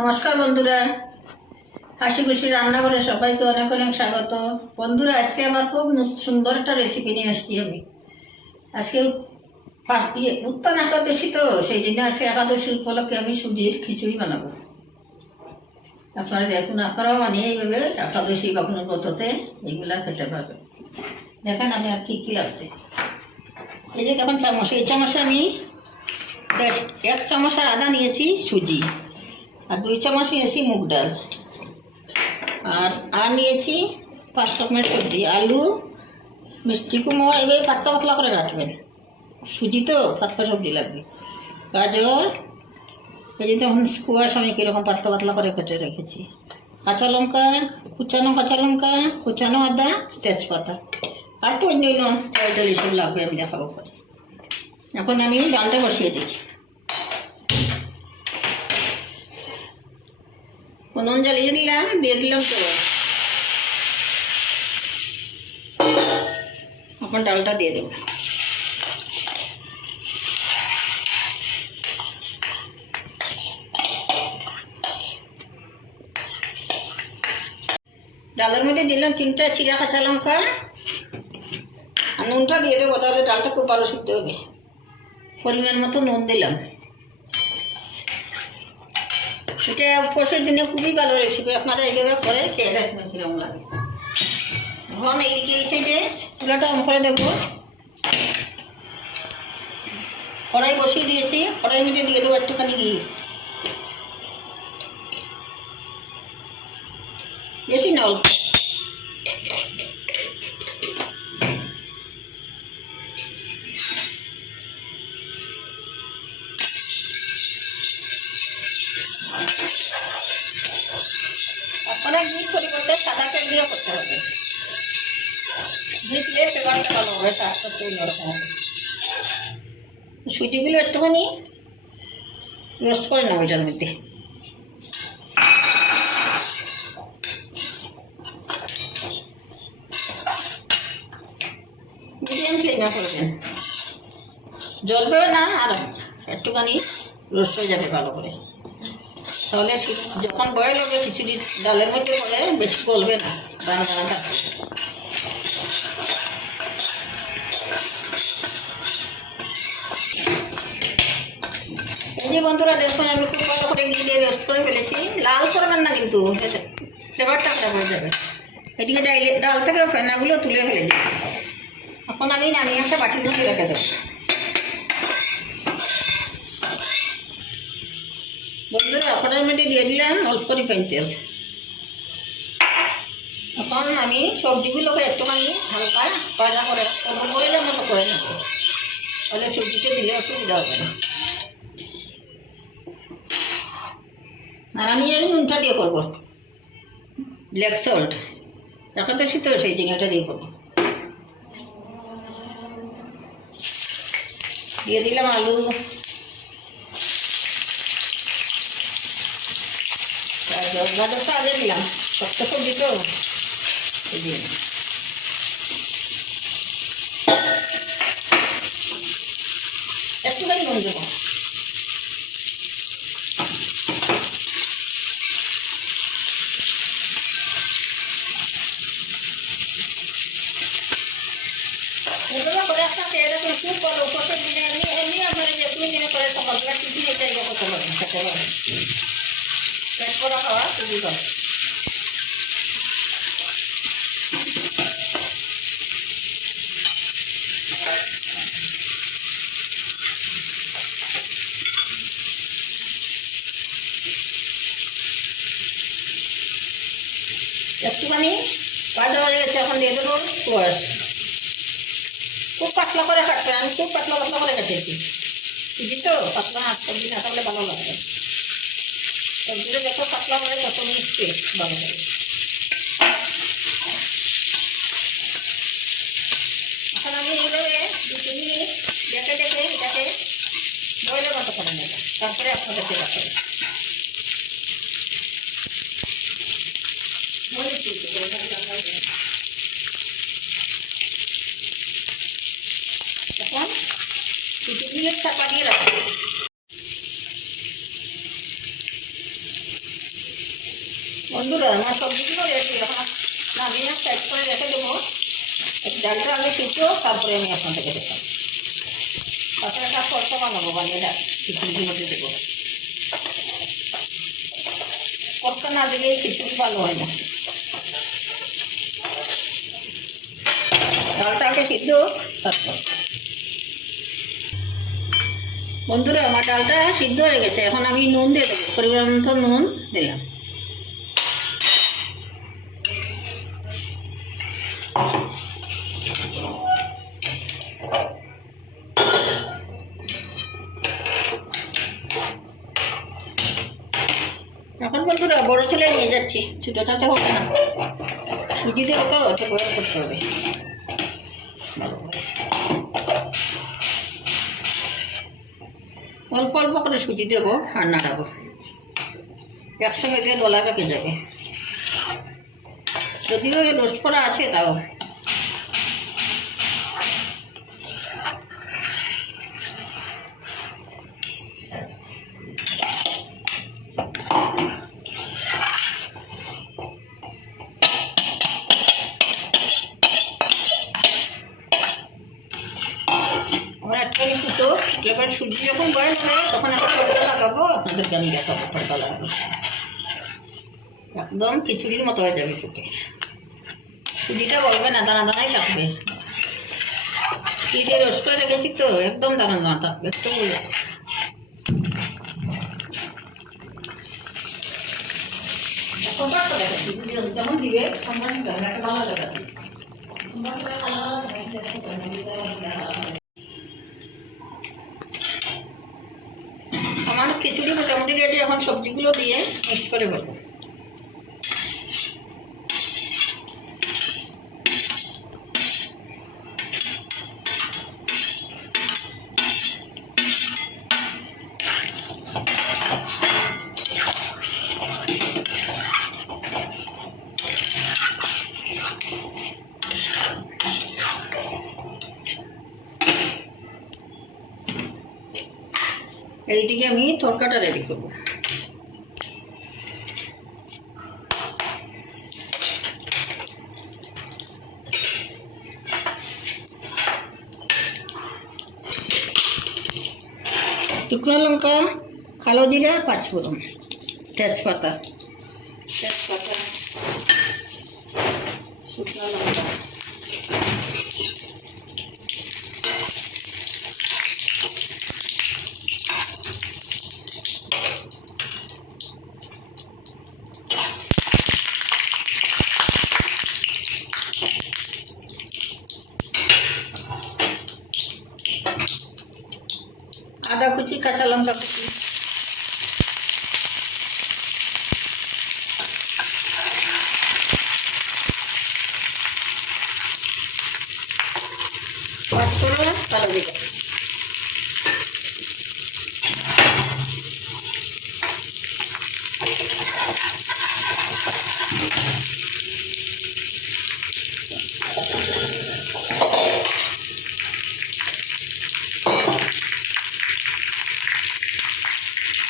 নমস্কার বন্ধুরা, হাসি খুশি রান্নাঘরে সবাইকে অনেক অনেক স্বাগত। বন্ধুরা, আজকে আমার খুব সুন্দর একটা রেসিপি নিয়ে আসছি। আমি আজকে উত্তান একাদশী, তো সেই জন্য আজকে একাদশী উপলক্ষে আমি সুজির খিচুড়ি বানাবো। আপনারা দেখুন, আপনারাও মানে এইভাবে একাদশী বা কোনো ব্রততে এইগুলা খেতে পারবেন। দেখেন আমি আর কী কী লাগছে। এই যে দেখুন চামচ, এই চামচে আমি 1 চামচ আর আদা নিয়েছি সুজি, আর 2 চামচ নিয়েছি মুগ ডাল, আর নিয়েছি 5 রকমের সবজি, আলু, মিষ্টি কুমড়ো, এবার পাতলা পাতলা করে কাটবেন। সুজি তো পাতলা সবজি লাগবে। গাজর, এই যে তখন স্কোয়াশ আমি কীরকম পাতলা পাতলা করে কেটে রেখেছি। কাঁচা লঙ্কা, কুচানো কাঁচা লঙ্কা, কুচানো আদা, তেজপাতা, আর তো অন্য তেল সব লাগবে, আমি দেখাবো পরে। এখন আমি ডালটা বসিয়ে দিই। নুন জ্বালিয়ে নিলাম, দিয়ে দিলাম তো। এখন ডালটা দিয়ে দেবো। ডালের মধ্যে দিলাম 3টা চিরা কাঁচা লঙ্কা, আর নুনটা দিয়ে দেবো, তাহলে ডালটা খুব ভালো সিদ্ধ হবে। পরিমাণ মতো নুন দিলাম। এটা পরশুর দিনে খুবই ভালো রেসিপি, আপনারা এইভাবে করে খেয়ে রাখবেন কিরকম লাগে। এখন এইদিকে এই সাইডে চুলাটা অন করে দেবো। কড়াই বসিয়ে দিয়েছি, কড়াই মধ্যে দিয়ে দেবো একটুখানি ঘি, বেশি না অল্প। আপনারা ঘি পরিবর্তে সাদা তেল দিয়ে করতে হবে, ঘি দিয়ে ফ্লেভারটা ভালো হবে, স্বাদটা তৈরি হবে। সুজিগুলো একটুখানি রোস্ট করে নেবো এটার মধ্যে। মিডিয়াম ফ্লেমে করবেন, জ্বলবে না, আর একটুখানি রোস্ট হয়ে যাবে ভালো করে। তাহলে যখন বয়েল হবে খিচুড়ি ডালের মধ্যে পরে বেশি গলবে না, দানা দানা থাকবে। এই যে বন্ধুরা দেখুন, আমি খুব ভালো করে ঘি দিয়ে রোস্ট করে ফেলেছি। লাল করবেন না কিন্তু, ফ্লেভারটা খারাপ হয়ে যাবে। এদিকে ডাল থেকে ফেনাগুলো তুলে ফেলে দিচ্ছি। এখন আমি নামিয়ে একটা বাটির মধ্যে রেখে দেবো। বন্ধুরা, আপনার মধ্যে দিয়ে দিলাম অল্প রিফাইন তেল। এখন আমি সবজিগুলোকে একটুখানি হালকা ভাজা করে বইলের মতো করে নেব, তাহলে সবজিতে দিলে অসুবিধা হবে না। আর আমি এই নুনটা দিয়ে করবো, ব্ল্যাক সল্ট, একাদশী তো সেই জিনিসটা দিয়ে করবো। দিয়ে দিলাম আলু, গাজরটা আগে দিলাম, শক্ত সবজি তো দিয়ে একটুখানি নুন দেবো। এগুলো করে আপনার এরকম খুব বড় উপসের দিনে এমনি আপনারা যে 2 দিনে করে সকালবেলা টিফিন এই জায়গা করতে পারবেন, খেতে পারবেন। পেট করা খাওয়া খুবই ভালো। একটুখানি ভাজা হয়ে গেছে, এখন দিয়ে দেবো স্কোয়াশ। খুব পাতলা করে কাটবে, আমি খুব পাতলা পাতলা করে কেটেছি। সুজি তো পাতলা না, সবজি না থাকলে ভালো লাগবে। সবজিটা যত পাতলা করে তত মিষ্টি ভালো হবে। এখন আমি এইভাবে 2-3 মিনিট দেখে দেখে এটাকে বয়লের মতো করে নেব, তারপরে আপনাদেরকে দেখাবো। এখন 2 মিনিট চাপা দিয়ে রাখবো। বন্ধুরা আমার সবজিগুলো রেডি, এখন নামিয়ে সাইড করে রেখে দেবো। ডালটা আগে সিদ্ধ, তারপরে আমি আপনাদেরকে দেখাবো। তারপরে একটা সরষা বানাবো, বানিয়ে খিচুড়ির মধ্যে দেবো। কটকা না দিলে খিচুড়ি ভালো হয় না। ডালটা আগে সিদ্ধ, তারপর। বন্ধুরা আমার ডালটা সিদ্ধ হয়ে গেছে, এখন আমি নুন দিয়ে দেবো, পরিমাণ মতো নুন দিলাম। এখন বন্ধুরা বড় চলে নিয়ে যাচ্ছি, ছোটো চাতে হবে না, সুজি দিয়ে ওটা ওটা বয়ল করতে হবে। অল্প অল্প করে সুজি দেবো আর নাড়াবো, একসঙ্গে দিয়ে দলা পেকে যাবে। যদিও রোস্ট করা আছে তাও। আমরা একটা কিন্তু এবার সুজি যখন বয়েল হবে তখন একটা তড়কা লাগাবো, আপনাদেরকে আমি দেখাবো তড়কা লাগাবো। একদম খিচুড়ির মতো হয়ে যাবে ফুটে, সুজিটা বলবে না, দানা দানাই থাকবে। পিঠে রোস্ট করে রেখেছি তো, একদম দানা দানা থাকবে, একটু বলে। যেমন দিবে সম্মান একটা ভালো জায়গা দিচ্ছে। আমার খিচুড়ি মোটামুটি রেডি, এখন সবজিগুলো দিয়ে মিক্স করে ফেলবো। এইদিকে আমি তরকাটা রেডি করবো। শুকনো লঙ্কা, কালো জিরা, পাঁচফোড়ন, তেজপাতা, শুকনো লঙ্কা, আদা কুচি, কাঁচা লঙ্কা কুচি, পাঁচফোড়ন, কালো জিরা।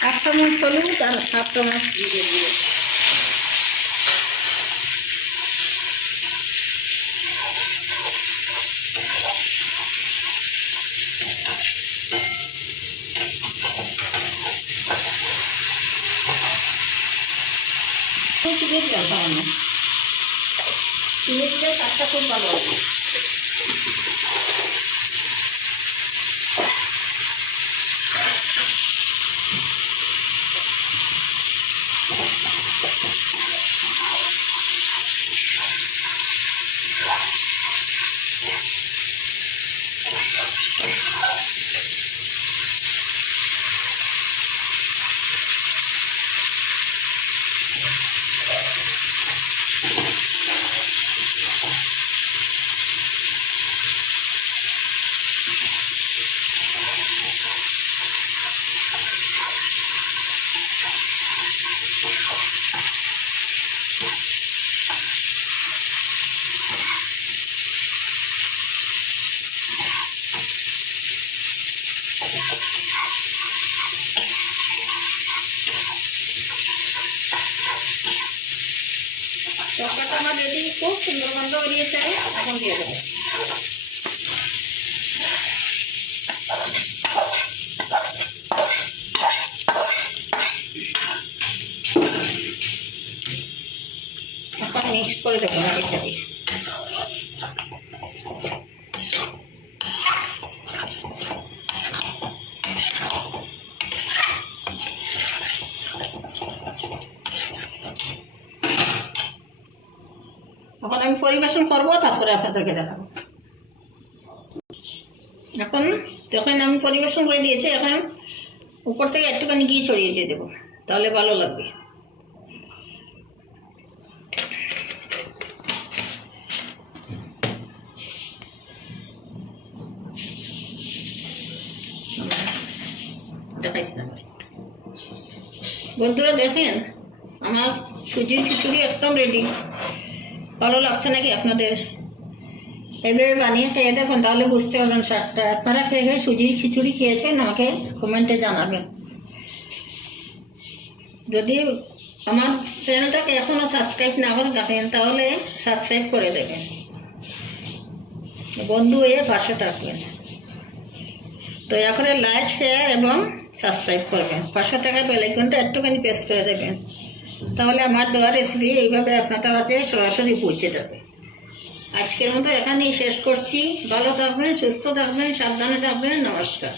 হাফ চামচ হলুদ আর হাফ চামচ জিরে দিয়ে দিলাম সামান্য। চিনি দিলে স্বাদটা খুব ভালো হবে। তরকাটা আমার রেডি, খুব সুন্দর গন্ধ বেরিয়েছে, এখন দিয়ে দেবো। এখন মিক্স করে দেবো না এটা দিয়ে। এখন আমি পরিবেশন করবো, তারপরে আপনাদেরকে দেখাবো। যখন আমি পরিবেশন করে দিয়েছি, এখন উপর থেকে একটুখানি ঘি ছড়িয়ে দিয়ে দেবো, তাহলে ভালো লাগবে। দেখাইছি না বন্ধুরা, দেখেন আমার সুজির খিচুড়ি একদম রেডি। ভালো লাগছে নাকি আপনাদের? এভাবে বানিয়ে খেয়ে দেখুন, তাহলে বুঝতে পারবেন স্বাদটা। আপনারা খেয়ে সুজির খিচুড়ি খেয়েছেন, আমাকে কমেন্টে জানাবেন। যদি আমার চ্যানেলটাকে এখনও সাবস্ক্রাইব না করে থাকেন, তাহলে সাবস্ক্রাইব করে দেবেন, বন্ধু হয়ে পাশে থাকবেন। দয়া করে লাইক, শেয়ার এবং সাবস্ক্রাইব করবেন। পাশে থাকা বেল আইকনটা একটুখানি প্রেস করে দেবেন, তাহলে আমার দেওয়া রেসিপি এইভাবে আপনাদের কাছে সরাসরি পৌঁছে যাবে। আজকের মতো এখানেই শেষ করছি। ভালো থাকবেন, সুস্থ থাকবেন, সাবধানে থাকবেন। নমস্কার।